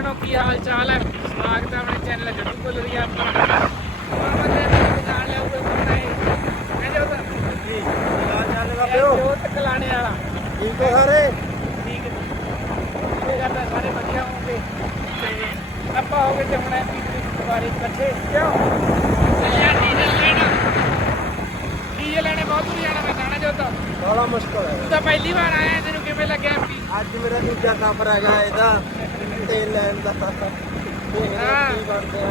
ਸੱਜਣੋ ਕੀ ਹਾਲ ਚਾਲ ਹੈ। ਸਵਾਗਤ ਹੈ ਆਪਣੇ ਚੈਨਲ ਜੱਟੂ ਕੋਲਰੀ ਆਪਾਂ ਮਾਮਾ ਦੇ ਦੁਕਾਨ ਲੈ ਉਹ ਬਣਾਏ ਕਹਿੰਦੇ ਉਹ ਜੀ ਚੱਲ ਚੱਲ ਤਾਂ ਜੋਤ ਕਲਾਣੇ ਵਾਲਾ। ਠੀਕ ਹੋ ਸਾਰੇ? ਠੀਕ ਹੈ। ਕਰਦਾ ਸਾਰੇ ਵਧੀਆ ਹੋਣਗੇ। ਤੇ ਆਪਾਂ ਹੋ ਗਏ ਤੇ ਹੁਣ ਐਪੀ ਦੇ ਬਾਰੇ ਇਕੱਠੇ। ਕਿਉਂ? ਡੀਜ਼ਲ ਲੈਣਾ। ਡੀਜ਼ਲ ਲੈਣੇ ਬਹੁਤ ਦੂਰ ਜਾਣਾ ਮੈਂ ਜਾਣਾ ਜੋਤਾ। ਬੜਾ ਮੁਸ਼ਕਲ ਹੈ। ਤੂੰ ਤਾਂ ਪਹਿਲੀ ਵਾਰ ਆਇਆ ਤੈਨੂੰ ਕਿਵੇਂ ਲੱਗਿਆ ਐਪੀ ਅੱਜ ਮੇਰਾ ਦੂਜਾ ਕੰਮ ਹੈਗਾ ਇਹਦਾ ਤੇਲ ਲੈਣ ਦਾ ਦੇਖਦੇ ਹਾਂ। ਕੀ ਆ।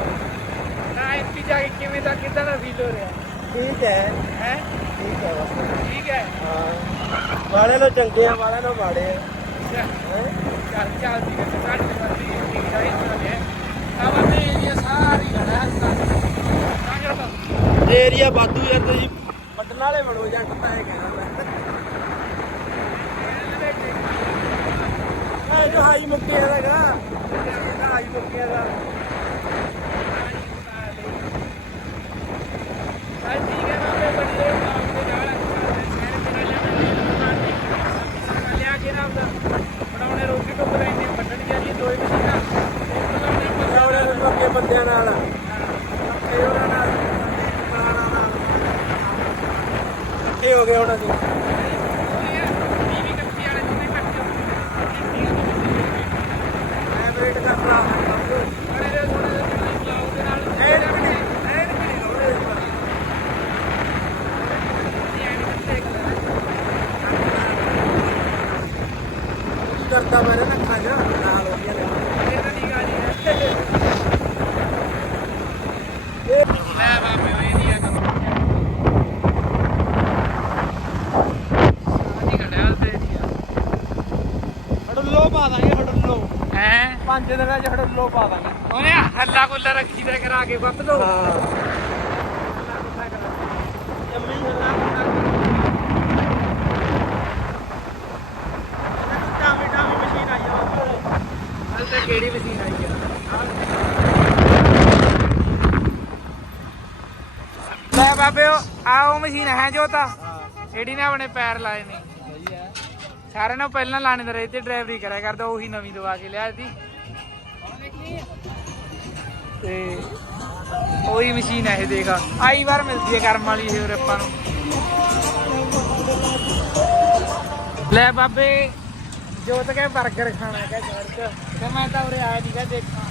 ਨਾ ਐਪੀ ਜਾ ਕੇ ਕਿਵੇਂ ਦਾ ਕਿੱਦਾਂ ਦਾ ਫੀਲ ਹੋ ਰਿਹਾ? ਠੀਕ ਹੈ। ਹੈ? ਠੀਕ ਹੈ ਬਸ। ਠੀਕ ਹੈ। ਹਾਂ। ਵਾਲੇ ਨੂੰ ਚੰਗੇ ਆ ਵਾਲੇ ਨੂੰ ਮਾੜੇ ਆ? ਚੱਲ ਚੱਲ ਠੀਕ ਹੈ ਸਾਡੀ ਮਰਜ਼ੀ ਠੀਕ ਹੈ ਆਵਾ ਤੇ ਇਹ ਸਾਰੀ ਘੜਾ ਤਾਂ ਏਰੀਆ ਬਾਦੂ ਯਾਰ ਤੁਸੀਂ ਪੱਟਣ ਵਾਲੇ ਬਣੋ ਜੱਟ ਤਾਂ ਇਹ ਕਹਿਣਾ ਮੈਂ ਇਹ ਜੋ ਹਾਈ ਮੁੱਕੇ ਹੈਗਾ ਇਹ ਹਾਈ ਮੁੱਕੇ ਦਾ ਚੱਲ ਠੀਕ ਹੈ ਬਾਬੇ ਬੱਲੇ ਕੰਮ ਤੇ ਨਾਲ ਸ਼ਹਿਰ ਤੇ ਲਿਆ ਕੇ ਨਾ ਉਹਦਾ ਬਣਾਉਣੇ ਰੋਟੀ ਟੁੱਕ ਰਹੇ ਨੇ ਵੱਢਣ ਜਾਂਦੀ ਦੋ ਹੀ ਮਸ਼ੀਨਾਂ ਇੱਕ ਬਣਾਉਣੇ ਕੌਣੇ ਨੂੰ ਲੱਗੇ ਬੰਦਿਆਂ ਨਾਲ। ਇਹ ਇਹ ਹੋ ਗਿਆ ਉਹਨਾਂ ਦੀ ਟੀਵੀ ਕੱਚੀ ਵਾਲੇ ਨੂੰ ਨਹੀਂ ਕੱਚੀ ਐਵਰੇਟ ਕਰਨਾ ਬੜੇ ਦੇ ਥੋੜੇ ਦੇ ਬਲਾਉ ਦੇ ਨਾਲ ਐਨ ਵੀ ਨਹੀਂ ਐਨ ਵੀ ਨਹੀਂ ਲਾਉਣੇ ਇਸ ਵਾਰ। ਕੀ ਕਰਦਾ ਮੈਂ ਨਾ ਖਾ ਜਾ ਨਾਲ ਵਧੀਆ ਨੇ ਲੈ ਬਾਬੇ ਓਏ ਨਹੀਂ ਆ ਕੰਮ ਸਾਡੀ ਘੜਿਆਲ ਤੇ ਨਹੀਂ ਆ ਹੜੱਲੋ ਪਾ ਦਾਂਗੇ ਹੜੱਲੋ। ਹੈ? ਪੰਜ ਦਿਨਾਂ ਚ ਹੜੱਲੋ ਪਾ ਦਾਂਗੇ। ਉਹਨੇ ਹੱਲਾ ਗੁੱਲਾ ਰੱਖੀ ਤੇ ਕਰਾ ਕੇ ਵੱਧ ਦੋ। ਹਾਂ। ਜੰਮੀ ਹੱਲਾ ਕਿਹੜੀ ਮਸ਼ੀਨ ਆਈ ਆ? ਲੈ ਬਾਬੇ ਆ ਉਹ ਮਸ਼ੀਨ ਹੈ ਜੋ ਤਾਂ ਜਿਹੜੀ ਨੇ ਆਪਣੇ ਪੈਰ ਲਾਏ ਨੇ। ਸਾਰਿਆਂ ਨੂੰ ਪਹਿਲਾਂ ਲਾਣੇ ਦਾ ਰਹੇ ਤੇ ਡਰਾਈਵਰੀ ਕਰਿਆ ਕਰਦਾ, ਉਹੀ ਨਵੀਂ ਦਵਾ ਕੇ ਲਿਆ ਸੀ। ਤੇ ਉਹੀ ਮਸ਼ੀਨ ਹੈ ਇਹ ਦੇਖ, ਆਈ ਵਾਰ ਮਿਲਦੀ ਹੈ ਕਰਮ ਵਾਲੀ ਇਹ ਆਪਾਂ ਨੂੰ। ਲੈ ਬਾਬੇ, ਜੋਤ ਕੇ 버ਗਰ ਖਾਣਾ ਹੈ ਚਰਚ ਤੇ ਮੈਂ ਤਾਂ ਉਰੇ ਆਇਆ ਸੀਗਾ ਦੇਖਾਂ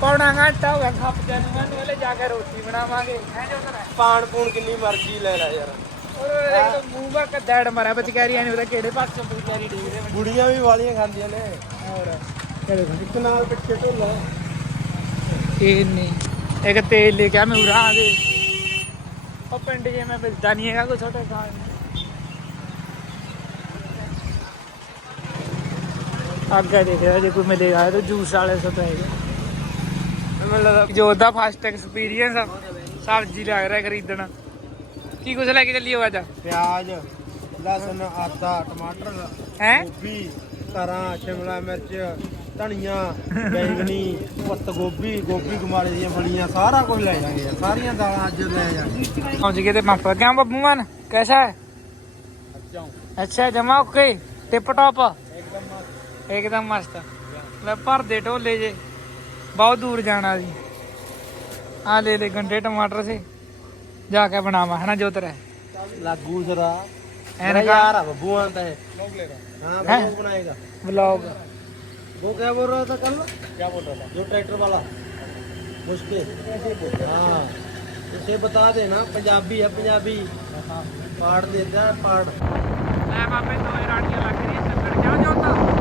ਪੌਣਾ ਘੰਟਾ ਹੋ ਗਿਆ, ਖੱਪ ਜਾਣ ਨੂੰ। ਮੈਨੂੰ ਜਾ ਕੇ ਰੋਟੀ ਬਣਾਵਾਂਗੇ। ਹੈ ਜੋਤ ਪਾਣ ਪੂਣ ਕਿੰਨੀ ਮਰਜ਼ੀ ਲੈ ਲੈ ਯਾਰ। ਮੂੰਹ ਬਾ ਕੱਦੜ ਮਰਿਆ ਬਚਕਾਰੀਆਂ ਨੇ ਉਹਦਾ ਕਿਹੜੇ ਪਾਸੋਂ ਬਚਕਾਰੀ ਡੀਗਦੇ ਮੈਨੂੰ ਬੁੜੀਆਂ ਵੀ ਵਾਲੀਆਂ ਖਾਂਦੀਆਂ ਨੇ। ਹੋਰ। ਇੱਕ ਨਾਲ ਪਿੱਛੇ ਢੋਲਾ। ਇਹ ਨਹੀਂ ਇੱਕ ਤੇਲ ਲੈ ਕੇ ਆ ਮੈਂ ਉਰਾ ਦੇ ਉਹ ਪਿੰਡ ਜੇ ਮੈਂ ਮਿਲਦਾ ਨਹੀਂ ਹੈਗਾ ਕੋਈ ਛੋਟਾ ਖਾਣ ਨੂੰ। ਅੱਗੇ ਦੇਖਿਆ ਜੇ ਕੋਈ ਮਿਲੇਗਾ ਤਾਂ ਜੂਸ ਵਾਲੇ ਸਭ ਹੈਗੇ। ਮੈਨੂੰ ਲੱਗਦਾ ਜੋ ਦਾ ਫਸਟ ਐਕਸਪੀਰੀਅੰਸ ਸਬਜ਼ੀ ਲੱਗ ਰਿਹਾ ਖਰੀਦਣ। ਕੀ ਕੁਛ ਲੈ ਕੇ ਚੱਲੀਓ ਅੱਜ? ਪਿਆਜ਼ ਲਸਣ ਆਟਾ ਟਮਾਟਰ ਹੈਂ? ਗੋਭੀ ਤਰਾਂ ਸ਼ਿਮਲਾ ਮਿਰਚ ਧਨੀਆ ਬੈਂਗਣੀ ਪੱਤ ਗੋਭੀ ਗੋਭੀ ਗੁਮਾਰੇ ਦੀਆਂ ਫਲੀਆਂ ਸਾਰਾ ਕੁਝ ਲੈ ਜਾਾਂਗੇ ਸਾਰੀਆਂ ਦਾਲਾਂ ਅੱਜ ਲੈ ਜਾਾਂਗੇ ਪਹੁੰਚ ਗਏ ਤੇ ਮਾਪਾ ਕਿਉਂ ਬੱਬੂ ਮਾਨ। ਕੈਸਾ ਹੈ? ਅੱਛਾ ਜਮਾ ਓਕੇ। ਟਿਪ ਟਾਪ ਇੱਕਦਮ ਮਸਤ। ਲੈ ਭਰ ਦੇ ਢੋਲੇ ਜੇ। ਬਹੁਤ ਦੂਰ ਜਾਣਾ ਜੀ। ਆ ਲੈ ਲੈ ਗੰਡੇ ਟਮਾਟਰ ਸੇ। ਜਾ ਕੇ ਬਣਾਵਾ ਹੈ ਨਾ ਜੋਤਰ ਹੈ ਲਾਗੂ ਜ਼ਰਾ ਐਨਕਾਂ। ਯਾਰ ਆ ਬੱਬੂ ਆਂਦਾ ਹੈ हाँ हैं? वो बनाएगा ਵਲੌਗ वो क्या बोल रहा था कल क्या बोल रहा था जो ट्रैक्टर वाला मुझके हाँ उसे बता देना पंजाबी है पंजाबी पाड़ देता है पाड़ ਲੈ ਬਾਬੇ ਦੋਏ ਰਾੜੀਆਂ ਲੱਗ ਰਹੀਆਂ ਚੱਕਰ ਜਾ ਜੋਤਾ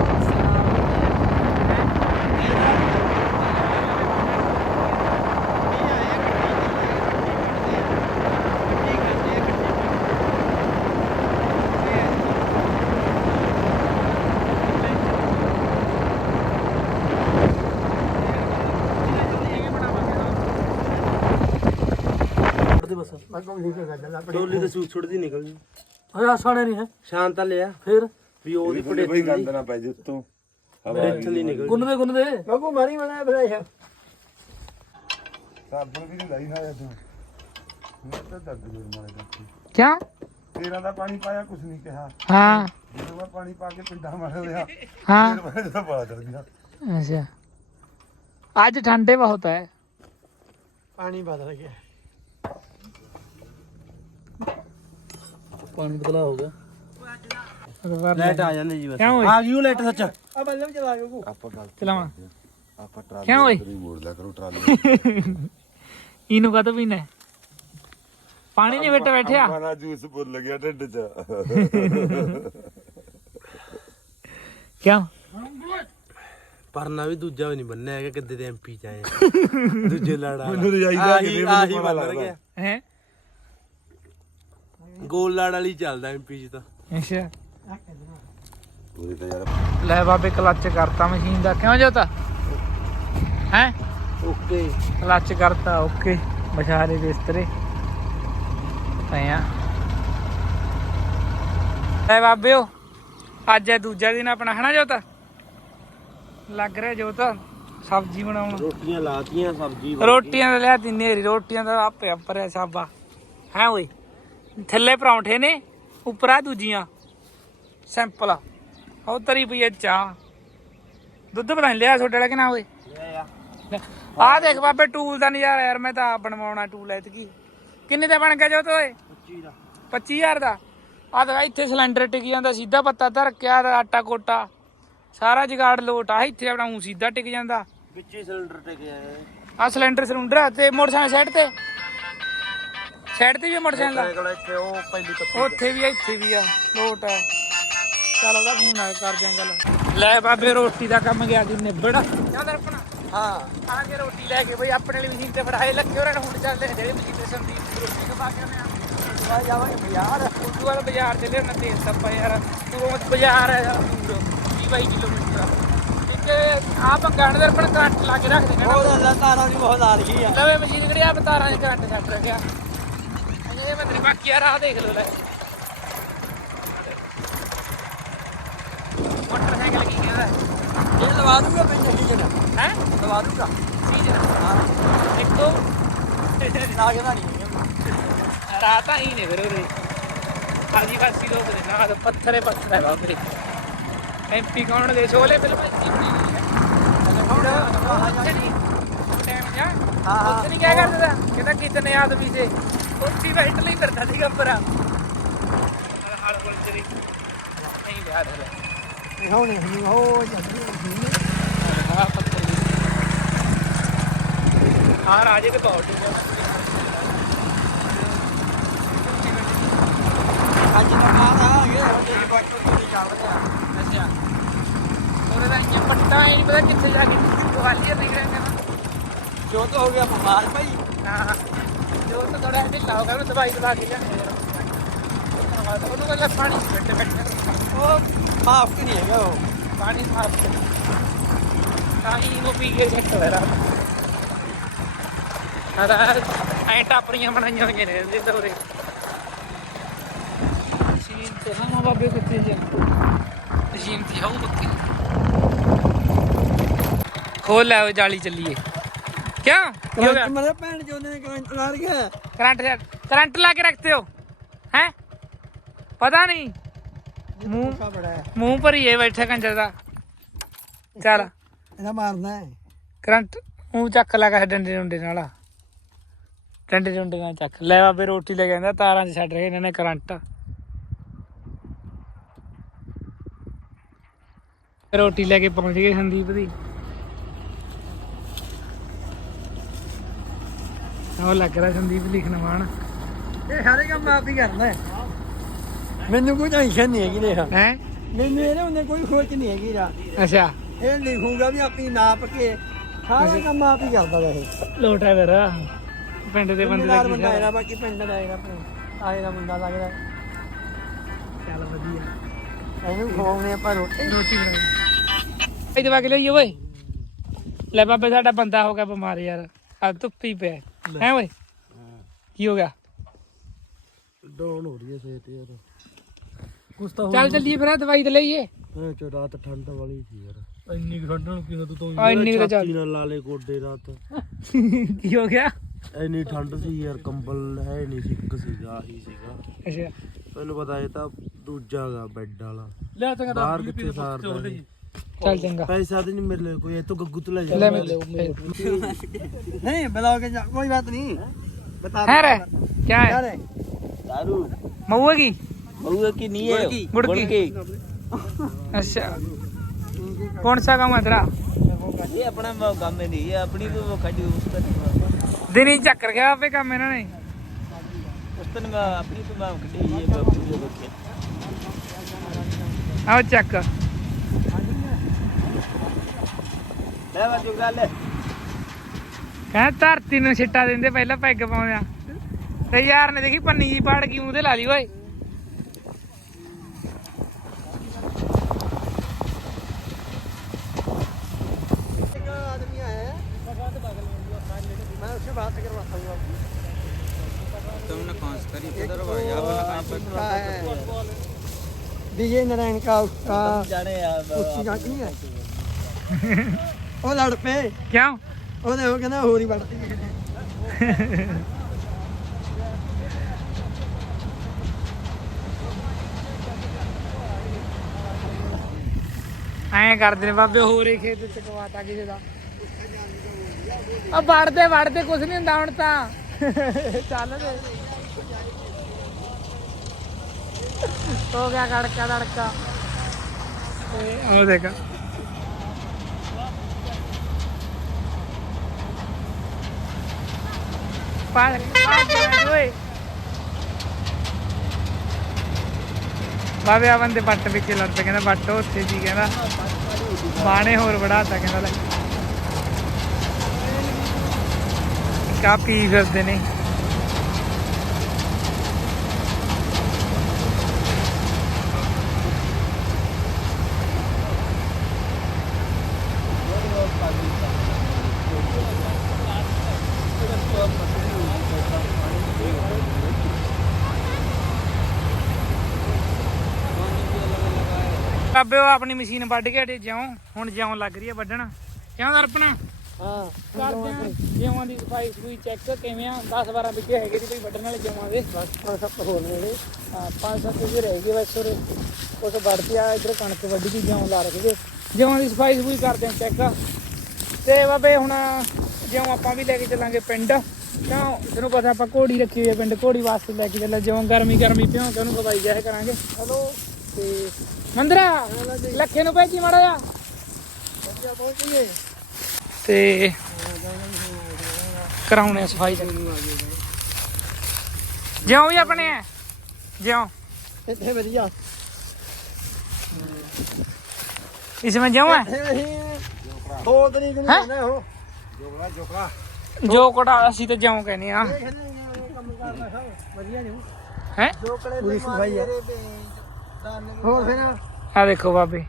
ਡੋਲੀ ਤੇ ਸੂਟ ਛੁੱਟਦੀ ਨਿਕਲ ਜੀ ਹੋਇਆ ਸਾਣੇ ਨਹੀਂ ਹੈ? ਸ਼ਾਂਤ ਲਿਆ। ਫਿਰ? ਵੀ ਉਹਦੀ ਬਈ ਪੜੇਤੀ ਗੰਦ ਨਾ ਪੈ ਜੇ ਉੱਤੋਂ। ਹਵਾ ਪੜੇਤੀ ਨਹੀਂ ਨਿਕਲ ਗੁੰਨਦੇ ਗੁੰਨਦੇ। ਬਾਬੂ ਮਾਰੀ ਬਣਾ ਬਣਾ ਸਾਬਣ ਵੀ ਨਹੀਂ ਲਾਈ ਨਾ ਤੂੰ। ਮੈਂ ਤਾਂ ਦਰਦ ਜੋਰ ਮਾਰੇ ਦਾ ਕਿਆ? ਤੇਰਾ ਦਾ ਪਾਣੀ ਪਾਇਆ ਕੁਛ ਨਹੀਂ ਕਿਹਾ। ਹਾਂ। ਜਦੋਂ ਮੈਂ ਪਾਣੀ ਪਾ ਕੇ ਪਿੰਡਾ ਮਾਰ ਲਿਆ ਹਾਂ। ਫਿਰ ਮੈਂ ਤਾਂ ਪਾ ਦਰ ਗਿਆ। ਅੱਛਾ। ਅੱਜ ਠੰਡੇ ਬਹੁਤ ਹੈ ਪਾਣੀ ਬਦਲ ਗਿਆ। ਪਾਣੀ ਬਦਲਾ ਹੋ ਗਿਆ। ਲਾਈਟ ਆ ਜਾਂਦੀ ਜੀ ਬਸ। ਕਿਉਂ ਓਏ? ਆ ਗਈ ਉਹ ਲਾਈਟ ਸੱਚ। ਆ ਬੱਲਮ ਚਲਾ ਕੇ ਕੋ ਆਪਾਂ ਗੱਲ ਚਲਾਵਾਂ ਆਪਾਂ ਟਰਾਲੀ ਕਿਉਂ ਓਏ? ਹੀ ਮੋੜ ਲਿਆ ਕਰੋ ਟਰਾਲੀ। ਇਹਨੂੰ ਕਦੋਂ ਪੀਣਾ? ਹੈ? ਪਾਣੀ ਨਹੀਂ ਬੈਠਾ ਬੈਠਿਆ। ਖਾਣਾ ਜੂਸ ਭੁੱਲ ਗਿਆ ਢਿੱਡ 'ਚ। ਕਿਉਂ? ਪਰਨਾ ਵੀ ਦੂਜਾ ਵੀ ਨਹੀਂ ਬੰਨਿਆ ਹੈਗਾ ਕਿੱਦੇ ਦੇ ਐਮਪੀ ਚ ਆਏ ਦੂਜੇ ਲੜਾ ਮੈਨੂੰ ਰਜਾਈ ਦਾ ਕਿਤੇ ਮੈਨੂੰ ਬੰਨ ਲੱਗਦਾ। ਗਿਆ। ਹੈ? ਗੋਲ ਲਾੜ ਵਾਲੀ ਚੱਲਦਾ ਐਮਪੀ ਚ ਤਾਂ। ਅੱਛਾ। ਪੂਰੀ ਤਾਂ ਯਾਰ ਲੈ ਬਾਬੇ ਕਲੱਚ ਕਰਤਾ ਮਸ਼ੀਨ ਦਾ। ਕਿਉਂ ਜੋਤਾ? ਹੈ? ਓਕੇ। ਕਲੱਚ ਕਰਤਾ ਓਕੇ। ਬਸ਼ਾਰੇ ਬਿਸਤਰੇ ਪਿਆ ਲੈ ਬਾਬਿਓ ਅੱਜ ਹੈ ਦੂਜਾ ਦਿਨ ਆਪਣਾ ਹਨਾ ਜੋਤਾ? ਲੱਗ ਰਿਹਾ ਜੋਤਾ ਸਬਜ਼ੀ ਬਣਾਉਣ। ਰੋਟੀਆਂ ਲਾਤੀਆਂ ਸਬਜ਼ੀ ਰੋਟੀਆਂ ਦਾ ਲਿਆ ਨੇਰੀ ਰੋਟੀਆਂ ਦਾ ਆਪੇ ਆਪਰੇ ਸਾਬਾ। ਹੈ ਓਏ? ਥੱਲੇ ਪਰੌਂਠੇ ਨੇ ਉੱਪਰ ਆ ਦੂਜੀਆਂ। ਸਿੰਪਲ ਉਹ ਤਰੀ ਪਈ ਚਾਹ। ਦੁੱਧ ਪਤਾ ਨਹੀਂ ਲਿਆ ਛੋਟੇ ਵਾਲਾ ਕਿ ਨਾ ਓਏ? ਆ ਦੇਖ ਬਾਬੇ ਟੂਲ ਦਾ ਨਜ਼ਾਰਾ ਯਾਰ ਮੈਂ ਤਾਂ ਬਣਵਾਉਣਾ ਟੂਲ ਐਤਕੀ। ਕਿੰਨੇ ਦਾ ਬਣ ਗਿਆ ਜੋ ਤੋਏ? 25 ਦਾ। 25000 ਦਾ? ਆ ਤਾਂ ਇੱਥੇ ਸਿਲੰਡਰ ਟਿਕ ਜਾਂਦਾ ਸਿੱਧਾ ਪੱਤਾ ਧਰ ਕੇ ਆ ਆਟਾ ਕੋਟਾ ਸਾਰਾ ਜਗਾੜ ਲੋਟ ਆ ਇੱਥੇ ਆਪਣਾ ਊਂ ਸਿੱਧਾ ਟਿਕ ਜਾਂਦਾ। ਵਿੱਚ ਹੀ ਸਿਲੰਡਰ ਗਿਆ ਆ ਸਿਲੰਡਰ ਸਿਲੰਡਰ ਆ ਤੇ ਮੋਟਰਸਾਈਕਲ ਸਾਈਡ ਤੇ। ਸਾਈਡ ਤੇ ਵੀ ਆ ਮੋਟਰਸਾਈਕਲ ਦਾ? ਸਾਈਕਲ ਇੱਥੇ ਉਹ ਪਹਿਲੀ ਪੱਤੀ ਉੱਥੇ ਵੀ ਆ ਇੱਥੇ ਵੀ ਆ ਲੋਟ ਹੈ ਚਲ ਉਹਦਾ ਫੋਨ ਆ ਕਰ ਗੱਲ। ਲੈ ਬਾਬੇ ਰੋਟੀ ਦਾ ਕੰਮ ਗਿਆ ਜੀ ਨਿਬੜ। ਚੱਲ ਆਪਣਾ ਹਾਂ। ਆ ਕੇ ਰੋਟੀ ਲੈ ਕੇ ਬਈ ਆਪਣੇ ਲਈ ਮਸ਼ੀਨ ਤੇ ਫੜਾਏ ਲੱਗੇ ਉਹਨਾਂ ਹੁਣ ਚੱਲਦੇ ਜਿਹੜੇ ਮਸ਼ੀਨ ਤੇ ਸੰਦੀਪ ਰੋਟੀ ਖਵਾ ਕੇ ਆਉਂਦੇ ਆ। ਆ ਜਾਵਾਂਗੇ ਬਾਜ਼ਾਰ। ਉਦੋਂ ਬਾਅਦ ਬਾਜ਼ਾਰ ਤੇ ਲਿਆਉਣਾ ਤੇਲ ਸੱਪਾ ਯਾਰ। ਤੂੰ ਬਾਜ਼ਾਰ ਹੈ ਯਾਰ ਦੂਰ। 20 22 ਕਿਲੋਮੀਟਰ ਇੱਕ ਆ ਪੰਗਾਣ ਦੇ ਕਰੰਟ ਲਾ ਕੇ ਰੱਖ ਦੇਣਾ ਨਾ। ਉਹ ਦਾ ਤਾਰਾਂ ਦੀ ਬਹੁਤ ਆ ਰਹੀ ਆ। ਨਵੇਂ ਮਸ਼ੀਨ ਕਿਹੜੀ ਆ? ਬਤਾਰਾਂ ਦੇ ਕਰੰਟ ਛੱਡ ਰੱਖਿਆ। ਤੇਰੀ ਬਾਕੀ ਯਾਰ ਆ ਦੇਖ ਲੋ। ਲੈ ਮੋਟਰਸਾਈਕਲ ਕੀ ਕਹਿੰਦਾ? ਇਹ ਲਵਾ ਦੂੰਗਾ ਮੈਂ ਨਹੀਂ ਜਣਾ। ਹੈ? ਲਵਾ ਦੂੰਗਾ। ਸੀਜ਼ਨ ਇੱਕੋ ਨਾ ਜਣਾ ਨਹੀਂ ਰਾਤਾਂ ਹੀ ਨੇ ਫਿਰ ਉਹਦੇ ਆਦੀਵਾਸੀ ਲੋਕ ਦੇ ਨਾਲ ਪੱਥਰੇ ਪੱਥਰ ਹੈ ਬਾਬਰੇ ਐਮਪੀ ਕੌਣ ਦੇ? ਛੋਲੇ ਫਿਲਮ ਟਾਈਮ ਜਾ ਹਾਂ, ਹਾਂ। ਉੱਥੇ ਨਹੀਂ ਕਿਆ ਕਰਦਾ? ਤਾ? ਕਹਿੰਦਾ ਕਿਤਨੇ ਆਦਮੀ ਸੇ ਦਾ ਹਿਟਲਰ ਹੀ ਫਿਰਦਾ ਸੀ ਗੱਬਰਾ ਹਾਲ ਕੋਲ ਤੇਰੀ ਨਹੀਂ ਲਿਆ ਦੇ ਹੁਣ ਨਹੀਂ ਹੋ ਜਾਂਦੀ ਆ ਪੱਥਰ ਆ ਰਾਜੇ ਦੇ ਬਾਉ ਅੱਜ ਦਾ ਬਾਅਦ ਆ ਗਏ ਹੁਣ ਤੇ ਬਾਟਰ ਤੋਂ ਚੱਲ ਰਿਹਾ ਅੱਛਾ। ਉਹਦਾ ਇੰਜਨ ਪੱਟਾ ਹੀ ਪਤਾ ਕਿੱਥੇ ਜਾ ਕੇ ਗਵਾਲੀਅਰ ਨਿਕਲਿਆ ਕਹਿੰਦਾ ਜੋ ਤਾਂ ਹੋ ਗਿਆ ਬਿਮਾਰ ਭਾਈ। ਹਾਂ ਜੋ ਤਾਂ ਥੋੜਾ ਢਿੱਲਾ ਹੋ ਗਿਆ ਉਹਨੂੰ ਦਵਾਈ ਦਵਾ ਕੇ ਲਿਆਣੇ ਯਾਰ ਉਹਨੂੰ ਕਹਿੰਦਾ ਪਾਣੀ ਬੈਠੇ ਬੈਠੇ ਉਹ ਮਾਫ ਕਿ ਨਹੀਂ ਹੈਗਾ ਉਹ ਪਾਣੀ ਮਾਰ ਕੇ ਤਾਂ ਹੀ ਉਹ ਪੀ ਕੇ ਸੈੱਟ ਹੋਇਆ ਰਾਤ ਆਦਾ ਐ ਟਾਪਰੀਆਂ ਬਣਾਈਆਂ ਹੋਈਆਂ ਨੇ ਇਹਦੇ ਤੇ ਉਰੇ ਤੇ ਹਾਂ ਬਾਬੇ ਕਿੱਥੇ ਜੇ ਮਸ਼ੀਨ ਤੇ ਹਾਉ ਬੱਕੀ ਖੋਲ ਲੈ ਉਹ ਜਾਲੀ ਚੱਲੀਏ। ਕਰੰਟ ਲਾ ਕੇ ਰੱਖਦੇ ਹੋ ਹੈ? ਪਤਾ ਨਹੀਂ। ਮੂੰਹ ਬੜਾ ਹੈ। ਮੂੰਹ ਭਰੀਏ ਬੈਠਾ ਕੰਜਰ ਦਾ। ਚੱਲ। ਇਹਦਾ ਮਾਰਨਾ ਹੈ। ਕਰੰਟ ਮੂੰਹ ਚੱਕ ਲਗਾ ਡੰਡੇ ਡੰਡੇ ਨਾਲ ਡੰਡੇ ਡੰਡੇ ਨਾਲ ਚੱਕ। ਲੈ ਬਾਬੇ ਰੋਟੀ ਲੈ ਜਾਂਦਾ ਤਾਰਾਂ 'ਚ ਛੱਡ ਰਹੇ ਇਹਨਾਂ ਨੇ ਕਰੰਟ। ਰੋਟੀ ਲੈ ਕੇ ਪਹੁੰਚ ਗਏ ਸੰਦੀਪ ਦੀ। ਉਹ ਲੱਗ ਰਿਹਾ ਸੰਦੀਪ ਲਿਖਣ ਵਾਣ। ਇਹ ਸਾਰੇ ਕੰਮ ਆਪ ਹੀ ਕਰਨਾ ਹੈ। ਮੈਨੂੰ ਕੋਈ ਟੈਨਸ਼ਨ ਨਹੀਂ ਹੈਗੀ ਦੇਖ। ਹੈ? ਮੈਨੂੰ ਇਹਦੇ ਹੁੰਦੇ ਕੋਈ ਸੋਚ ਨਹੀਂ ਹੈਗੀ ਰਾ ਅੱਛਾ। ਇਹ ਲਿਖੂਗਾ ਵੀ ਆਪਣੀ ਨਾਪ ਕੇ ਸਾਰੇ ਕੰਮ ਆਪ ਹੀ ਕਰਦਾ ਰਹੇ ਲੋਟ ਹੈ ਫਿਰ ਪਿੰਡ ਦੇ ਬੰਦੇ ਦਾ ਬੰਦਾ? ਹੈਗਾ ਬਾਕੀ ਪਿੰਡ ਦਾ ਹੈਗਾ ਆਏ ਦਾ ਮੁੰਡਾ ਲੱਗਦਾ ਚੱਲ ਵਧੀਆ। ਇਹਨੂੰ ਖਵਾਉਣੇ ਆਪਾਂ ਰੋਟੀ। ਰੋਟੀ ਬਣਾਈ ਇਹ ਦਵਾ ਕੇ ਲਈਏ ਓਏ। ਲੈ ਬਾਬੇ ਸਾਡਾ ਬੰਦਾ ਹੋ ਗਿਆ ਬਿਮਾਰ ਯਾਰ। ਆ ਧੁੱਪੀ ਪਿਆ। ਹੈ ਓਏ। ਕੀ ਹੋ ਗਿਆ? ਡਾਊਨ ਹੋ ਰਹੀ ਹੈ ਸਿਹਤ ਯਾਰ। ਕੁਛ ਤਾਂ ਚੱਲ ਚੱਲੀਏ ਫਿਰ ਆਹ ਦਵਾਈ ਤੇ ਲਈਏ। ਹੋ ਚ ਰਾਤ ਠੰਡ ਵਾਲੀ ਸੀ ਯਾਰ। ਇੰਨੀ ਠੰਡ ਨੂੰ ਕਿਉਂ ਤੂੰ ਆ ਇੰਨੀ ਕੁ ਤਾਂ ਚੱਲ। ਨਾਲ ਲਾ ਲੇ ਗੋਡੇ ਰਾਤ। ਕੀ ਹੋ ਗਿਆ? ਇੰਨੀ ਠੰਡ ਸੀ ਯਾਰ ਕੰਬਲ ਹੈ ਨਹੀਂ ਸੀ ਇੱਕ ਸੀਗਾ ਆਹੀ ਸੀਗਾ। ਅੱਛਾ। ਮੈਨੂੰ ਪਤਾ ਇਹ ਤਾਂ ਦੂਜਾ ਗਾ ਬੈੱਡ ਵਾਲਾ। ਲੈ ਤਾਂ ਬਾਹਰ ਕਿੱਥੇ ਸਾਰਦਾ ਇਹ? ਚੱਲ ਚੰਗਾ पैसा तो नहीं मेरे लिए कोई है तो गग्गू तो ले जा ਲੈ ਮੇਰੇ नहीं बुलाओगे जा- कोई बात नहीं बता ਹੈ ਰੇ ਕੀ ਹੈ है दारू ਮਊਆ ਕੀ बउआ की नहीं है गुड़ की अच्छा कौन सा काम है तेरा ये अपना वो काम में नहीं है अपनी तो वो खड़ी उसका दिन ही चक्कर गया पे काम इन्होंने उस दिन में अपनी तो मैं खड़ी ये पूरे बच्चे आओ चेक ले बाजू गल ਕਹਿੰਦਾ ਧਰਤੀ ਨੂੰ ਛਿੱਟਾ ਦਿੰਦੇ ਪਹਿਲਾਂ ਪੈਗ ਪਾਉਂਦਿਆਂ ਤੇ ਯਾਰ ਨੇ ਦੇਖੀ ਪੰਨੀ ਜੀ ਪਾੜ ਕੇ ਮੂੰਹ ਤੇ ਲਾ ਲਈ ਓਏ आदमी आया है मैं उससे बात करवाता हूँ तुमने कौन सा करी इधर का है विजय नारायण का उसका जाने ਉੱਚੀ ਜੱਟ ਨਹੀਂ ਹੈ ਉਹ ਲੜ ਪਏ। ਕਿਉਂ? ਉਹਦੇ ਉਹ ਕਹਿੰਦਾ ਹੋਰ ਹੀ ਵੜਦੀ ਐਂ ਕਰਦੇ ਨੇ ਬਾਬੇ ਹੋਰ ਹੀ ਖੇਤ ਚ ਕਵਾਤਾ ਕਿਸੇ ਦਾ। ਆ ਵੜਦੇ ਵੜਦੇ ਕੁਝ ਨਹੀਂ ਹੁੰਦਾ ਹੁਣ ਤਾਂ। ਚੱਲ ਦੇ। ਹੋ ਗਿਆ ਗੜਕਾ ਦੜਕਾ ਉਹ ਦੇਖ। ਪਾੜ ਪਾੜ ਓਏ ਬਾਬੇ ਆ ਬੰਦੇ ਬੱਟ ਵਿੱਚ ਲੜ ਪਏ ਕਹਿੰਦਾ ਬੱਟ ਉੱਥੇ ਜੀ ਕਹਿੰਦਾ ਬਾਣੇ ਹੋਰ ਵੜਾਤਾ, ਕਹਿੰਦਾ ਲੈ। ਕਾ ਪੀ ਫਿਰਦੇ ਨੇ। ਬਾਬੇ ਉਹ ਆਪਣੀ ਮਸ਼ੀਨ ਵੱਢ ਕੇ ਹਟੇ ਜਿਉਂ। ਹੁਣ ਜਿਉਂ ਲੱਗ ਰਹੀ ਹੈ ਵੱਢਣ। ਕਿਉਂ ਦਰਪਣਾ? ਹਾਂ ਕਰਦੇ ਆ। ਜਿਉਂ ਦੀ ਸਫ਼ਾਈ ਸਫੂਈ ਚੈੱਕ ਕਿਵੇਂ ਆ? 10 12 ਵਿੱਚੇ ਹੈਗੇ ਸੀ ਕੋਈ ਵੱਢਣ ਵਾਲੇ ਜਿਉਂ ਦੇ। ਪੰਜ ਸੱਤ ਹੋਰ ਨੇੜੇ ਹਾਂ ਪੰਜ ਸੱਤ ਵੀ ਰਹਿ ਗਏ ਬਸ ਉਰੇ। ਉਸ ਵੱਢਤੀ ਆ ਇਧਰ ਕਣਕ ਵੱਢੀ ਦੀ ਜਿਉਂ ਲਾ ਰੱਖੇ ਜਿਉਂ ਦੀ ਸਫ਼ਾਈ ਸਫੂਈ ਕਰਦੇ ਆ ਚੈੱਕ ਤੇ ਬਾਬੇ ਹੁਣ ਜਿਉਂ ਆਪਾਂ ਵੀ ਲੈ ਕੇ ਚੱਲਾਂਗੇ ਪਿੰਡ। ਕਿਉਂ ਤੈਨੂੰ ਪਤਾ ਆਪਾਂ ਘੋੜੀ ਰੱਖੀ ਹੋਈ ਹੈ ਪਿੰਡ। ਘੋੜੀ ਵਾਸਤੇ ਲੈ ਕੇ ਚੱਲਾਂ ਜਿਉਂ ਗਰਮੀ ਗਰਮੀ ਪਿਉਂ ਕਿ ਉਹਨੂੰ ਪਵਾਈ ਜਾਇਆ ਕਰਾਂਗੇ। ਹਲੋ। ਤੇ ਮੰਦਰਾ ਲੱਖੇ ਨੂੰ ਭੇਜੀ ਮਾੜਾ ਜਾ ਤੇ ਕਰਾਉਣੇ ਸਫਾਈ ਜਿਉਂ ਵੀ ਆਪਣੇ ਜਿਉਂ ਇੱਥੇ ਵਧੀਆ ਇਸ ਵਿੱਚ ਜਿਉਂ ਹੈ ਦੋ ਤਰੀਕ ਨੂੰ ਆਣਾ ਉਹ ਜੋਕੜਾ ਜੋਕੜਾ ਜੋਕੜਾ ਅਸੀਂ ਤੇ ਜਿਉਂ ਕਹਿੰਦੇ ਆ ਵਧੀਆ ਨਹੀਂ ਹੈ ਜੋਕੜੇ ਦੇ ਮਾਰੇ ਹੋਰ ਫਿਰ? ਆ ਦੇਖੋ ਬਾਬੇ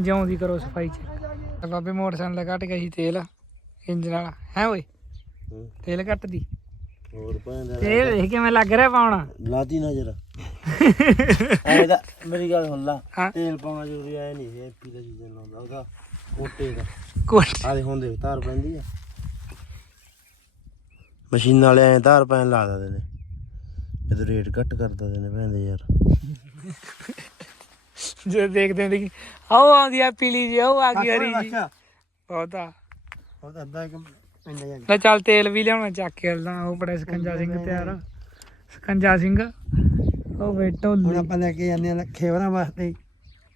ਜਿਉਂ ਦੀ ਕਰੋ ਸਫ਼ਾਈ ਚ। ਬਾਬੇ ਮੋਟਰਸਾਈਕਲ ਦਾ ਕੱਟ ਗਿਆ ਸੀ ਤੇਲ ਇੰਜਨ ਵਾਲਾ। ਹੈ ਓਏ? ਤੇਲ ਕੱਟ ਦੀ ਹੋਰ ਪੈਂਦਾ ਤੇ ਦੇਖ ਕਿਵੇਂ ਲੱਗ ਰਿਹਾ ਪਾਉਣਾ। ਲਾਤੀ ਨਾ ਜਰਾ। ਐਦਾ ਮੇਰੀ ਗੱਲ ਸੁਣ ਲਾ। ਤੇਲ ਪਾਉਣਾ ਜ਼ਰੂਰੀ ਐ ਨਹੀਂ ਐਪੀ ਦਾ ਚੀਜ਼ਾਂ ਲਾਉਂਦਾ ਉਹਦਾ ਕੋਟੇ ਦਾ। ਕੋਟ। ਆਦੇ ਹੁੰਦੇ ਧਾਰ ਪੈਂਦੀ ਆ। ਮਸ਼ੀਨ ਵਾਲੇ ਐ ਧਾਰ ਪੈਣ ਲਾ ਦਿੰਦੇ ਨੇ। ਜਦੋਂ ਰੇਟ ਘੱਟ ਕਰ ਦਿੰਦੇ ਨੇ ਭੈਂਦੇ ਯਾਰ। ਜਦੋਂ ਦੇਖਦੇ ਹੁੰਦੇ ਕਿ ਆਓ ਆਉਂਦੀ ਆ ਪੀਲੀ ਜੀ ਆਓ ਆ ਗਈ ਹਰੀ ਜੀ। ਬਹੁਤਾ ਬਹੁਤ ਅੱਧਾ ਇੱਕ ਪਿੰਡ ਜਾ ਚੱਲ ਤੇਲ ਵੀ ਲਿਆਉਣਾ ਚੱਕ ਕੇ ਹਲਦਾ ਉਹ ਬੜਾ ਸਕੰਜਾ ਸਿੰਘ ਤਿਆਰ ਸਕੰਜਾ ਸਿੰਘ ਉਹ ਬੈਠੋ ਹੁਣ ਆਪਾਂ ਲੈ ਕੇ ਜਾਂਦੇ ਆ ਖੇਵਰਾਂ ਵਾਸਤੇ।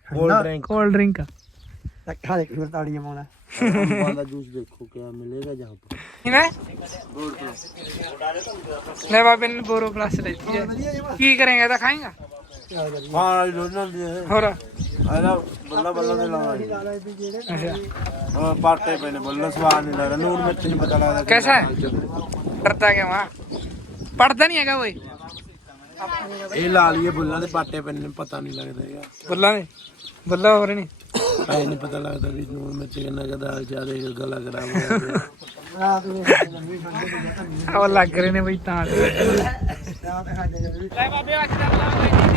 ਕੋਲਡ ਡਰਿੰਕ ਕੋਲਡ ਡਰਿੰਕ ਖਾ ਦੇ ਫਿਰ ਤਾੜੀਆਂ ਪਾਉਣਾ। ਬਾਬੇ ਨੇ ਬੋਰੋ ਪਲਸ ਲੈਤੀ ਹੈ। ਕੀ ਕਰੇਗਾ ਤਾਂ ਖਾਏਗਾ? ਹਾਂ ਲੋਨਾਂ ਦੀ ਹੋਰ? ਆਲਾ ਬੱਲਾ ਬੱਲਾ ਦੇ ਲਾਣਾ ਹਾਂ ਪਾਟੇ ਪੈਨੇ ਬੱਲਾ ਸਵਾਦ ਨਹੀਂ ਲੱਗਦਾ ਨੂਨ ਮਿਰਚ ਨਹੀਂ ਪਤਾ ਲੱਗਦਾ ਕੈਸਾ ਹੈ? ਡਰਦਾ ਕਿਉਂ ਆ? ਪੜਦਾ ਨਹੀਂ ਹੈਗਾ ਓਏ ਇਹ ਲਾ ਲਈਏ ਬੁੱਲਾਂ ਦੇ ਪਾਟੇ ਪੈਨੇ ਪਤਾ ਨਹੀਂ ਲੱਗਦਾ ਯਾਰ। ਬੁੱਲਾਂ ਦੇ? ਬੱਲਾ ਹੋਰ ਨਹੀਂ ਐ ਨਹੀਂ ਪਤਾ ਲੱਗਦਾ ਵੀ ਨੂਨ ਮਿਰਚ ਕਿੰਨਾ ਕਦਾ ਜ਼ਿਆਦਾ ਗਲਾ ਖਰਾਬ ਆ ਲੱਗ ਰਹੇ ਨੇ ਬਈ ਤਾਂ। ਲੈ ਬਾਬੇ ਅੱਜ ਦਾ